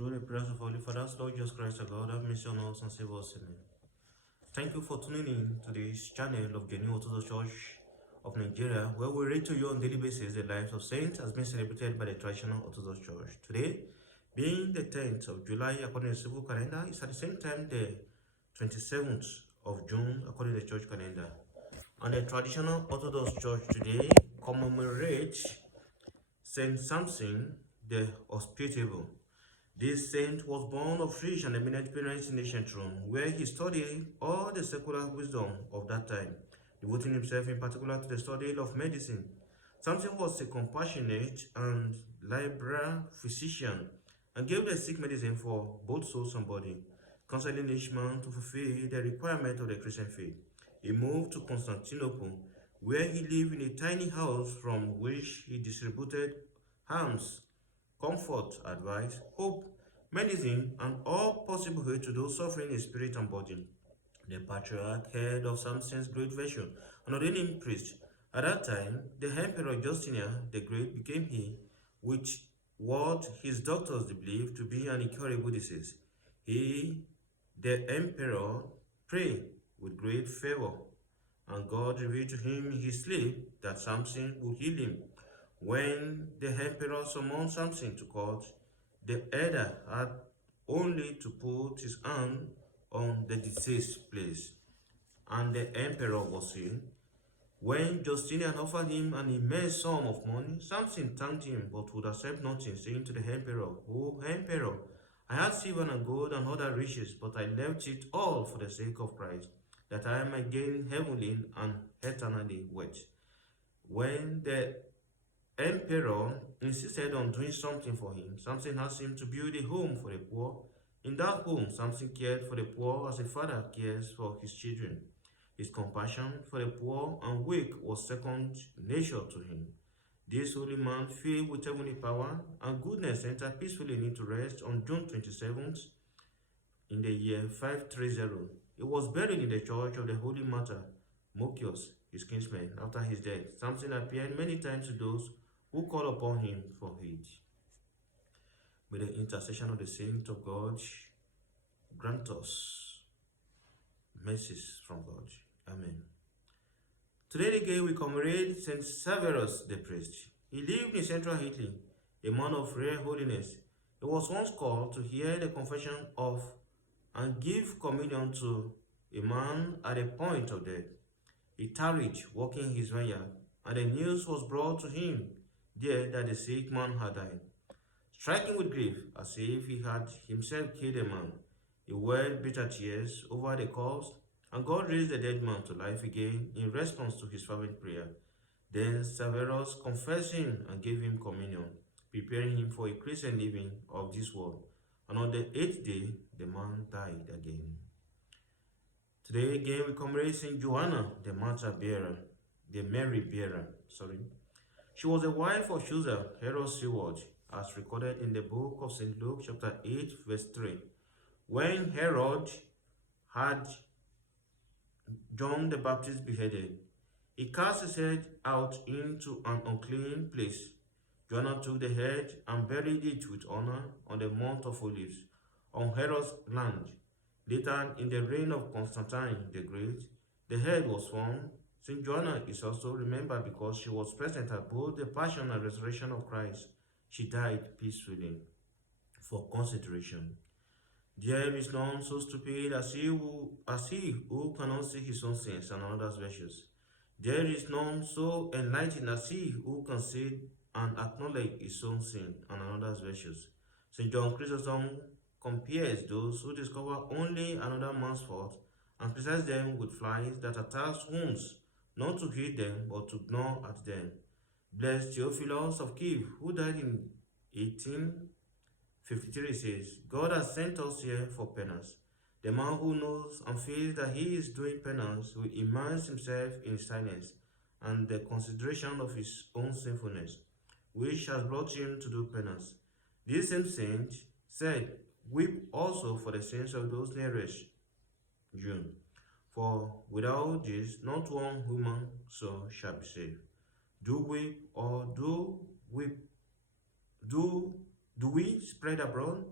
Through the prayers of Holy Fathers, Lord Jesus Christ, our God, have mercy on us and save us. Amen. Thank you for tuning in to this channel of the New Orthodox Church of Nigeria, where we read to you on daily basis the lives of saints as being celebrated by the traditional Orthodox Church. Today, being the 10th of July according to the civil calendar, is at the same time the 27th of June according to the church calendar. And the traditional Orthodox Church today commemorates Saint Samson the Hospitable. This saint was born of rich and eminent parents in ancient Rome, where he studied all the secular wisdom of that time, devoting himself in particular to the study of medicine. Samson was a compassionate and liberal physician and gave the sick medicine for both souls and body, counseling each man to fulfill the requirement of the Christian faith. He moved to Constantinople, where he lived in a tiny house from which he distributed alms, comfort, advice, hope, medicine, and all possible aid to those suffering in spirit and body. The patriarch, head of Samson's great virtue, and ordained him priest. At that time, the Emperor Justinian the Great became he, which what his doctors believed to be an incurable disease. He, the Emperor, prayed with great fervor, and God revealed to him in his sleep that Samson would heal him. When the emperor summoned Samson to court, the elder had only to put his hand on the diseased place, and the emperor was healed. When Justinian offered him an immense sum of money, Samson thanked him, but would accept nothing, saying to the emperor, "O emperor, I had silver and gold and other riches, but I left it all for the sake of Christ, that I might gain heavenly and eternally wealth." When the emperor insisted on doing something for him, Samson asked him to build a home for the poor. In that home, Samson cared for the poor as a father cares for his children. His compassion for the poor and weak was second nature to him. This holy man, filled with heavenly power and goodness, entered peacefully into rest on June 27th in the year 530. He was buried in the church of the Holy Martyr, Mochios, his kinsman. After his death, Samson appeared many times to those who call upon him for aid. May the intercession of the saint of God grant us mercies from God. Amen. Today again we commemorate Saint Severus the priest. He lived in central Italy, a man of rare holiness. He was once called to hear the confession of and give communion to a man at the point of death. He tarried working his vineyard, and the news was brought to him there that the sick man had died. Striking with grief, as if he had himself killed a man, he wept bitter tears over the cause, and God raised the dead man to life again in response to his fervent prayer. Then Severus confessed him and gave him communion, preparing him for a Christian living of this world. And on the 8th day, the man died again. Today again we commemorate Saint Joanna, the Mary bearer. She was the wife of Chusa, Herod's steward, as recorded in the book of St. Luke chapter 8, verse 3. When Herod had John the Baptist beheaded, he cast his head out into an unclean place. Joanna took the head and buried it with honor on the Mount of Olives, on Herod's land. Later, in the reign of Constantine the Great, the head was found. St. Joanna is also remembered because she was present at both the Passion and Resurrection of Christ. She died peacefully. For consideration, there is none so stupid as he who cannot see his own sins and another's virtues. There is none so enlightened as he who can see and acknowledge his own sin and another's virtues. St. John Chrysostom compares those who discover only another man's fault and criticize them with flies that attack wounds, not to hit them, but to gnaw at them. Blessed Theophilus of Kiev, who died in 1853, says, God has sent us here for penance. The man who knows and feels that he is doing penance will immerse himself in silence and the consideration of his own sinfulness, which has brought him to do penance. This same saint said, weep also for the sins of those nearest you, for without this not one human soul shall be saved. Do we spread abroad?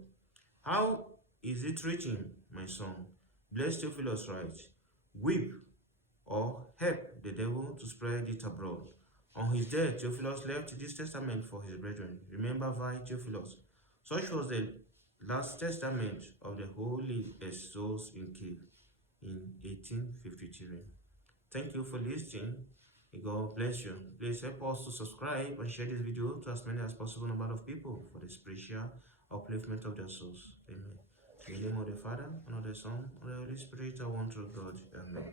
How is it written, my son? Blessed Theophilus writes, weep or help the devil to spread it abroad. On his death, Theophilus left this testament for his brethren. Remember by Theophilus. Such was the last testament of the holy souls in Kiev in 1853. Thank you for listening. May God bless you. Please help us to subscribe and share this video to as many as possible number of people for the spiritual upliftment of their souls. Amen. In the name of the Father, and of the Son, and of the Holy Spirit, I want to God. Amen.